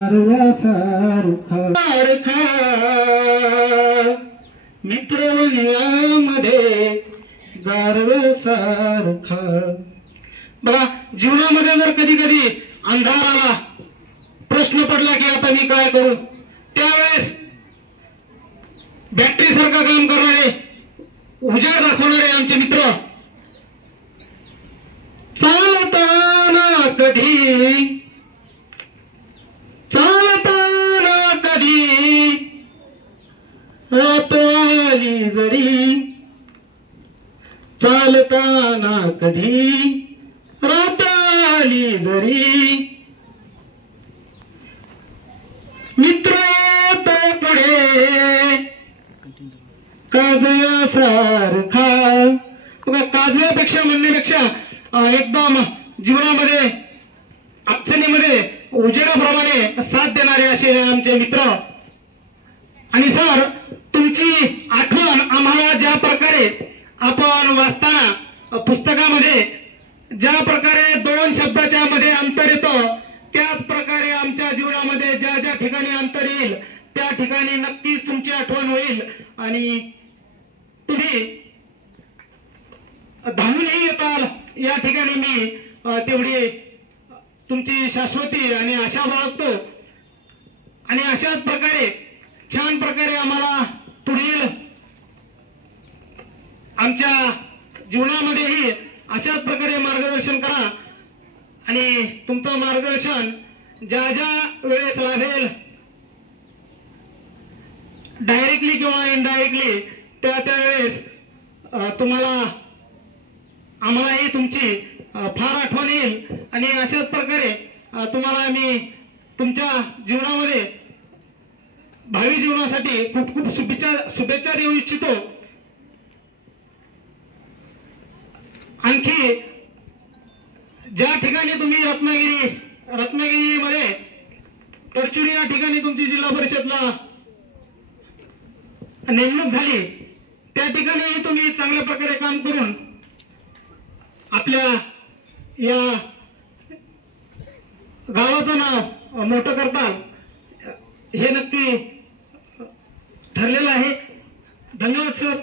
सारखा मित्रवनियामध्ये गारव्यासारखा। बघा, जीवनामध्ये जर कधी कधी अंधार आला, प्रश्न पडला की आता मी काय करू, त्यावेळेस बॅटरी सारखं काम करणारे, उजेड दाखवणारे आमचे मित्र चालताना कधी रात आली जरी, चालताना कधी रात आली जरी, मित्र तो पुढे काजव्यासारखा। बघा, काजव्यापेक्षा म्हणण्यापेक्षा एकदम जीवनामध्ये अडचणीमध्ये उजेडाप्रमाणे साथ देणारे असे आमचे मित्र। आणि सर, तुमची आठवण आम्हाला ज्या प्रकारे आपण वाचताना पुस्तकामध्ये ज्या प्रकारे दोन शब्दाच्या मध्ये अंतर येतं, त्याच प्रकारे आमच्या जीवनामध्ये ज्या ज्या ठिकाणी अंतर येईल त्या ठिकाणी नक्कीच तुमची आठवण होईल आणि तुम्ही धावूनही येताल। या ठिकाणी मी तेवढी तुमची शाश्वती आणि आशा बाळगतो आणि अशाच प्रकारे छान प्रकारे आम्हाला पुढील आमच्या जीवनामध्येही अशाच प्रकारे मार्गदर्शन करा आणि तुमचं मार्गदर्शन ज्या ज्या वेळेस लाभेल, डायरेक्टली किंवा इनडायरेक्टली, त्या वेळेस तुम्हाला आम्हालाही तुमची फार आठवण येईल आणि अशाच प्रकारे तुम्हाला मी तुमच्या जीवनामध्ये भावी जीवनासाठी खूप खूप शुभेच्छा देऊ इच्छितो। आणखी ज्या ठिकाणी तुम्ही रत्नागिरीमध्ये परचुरी या ठिकाणी तुमची जिल्हा परिषदला नेमणूक झाली, त्या ठिकाणी तुम्ही चांगल्या प्रकारे काम करून आपल्या या गावाचं नाव मोठं करताल हे नक्की ठरलेलं आहे। धन्यवाद सर।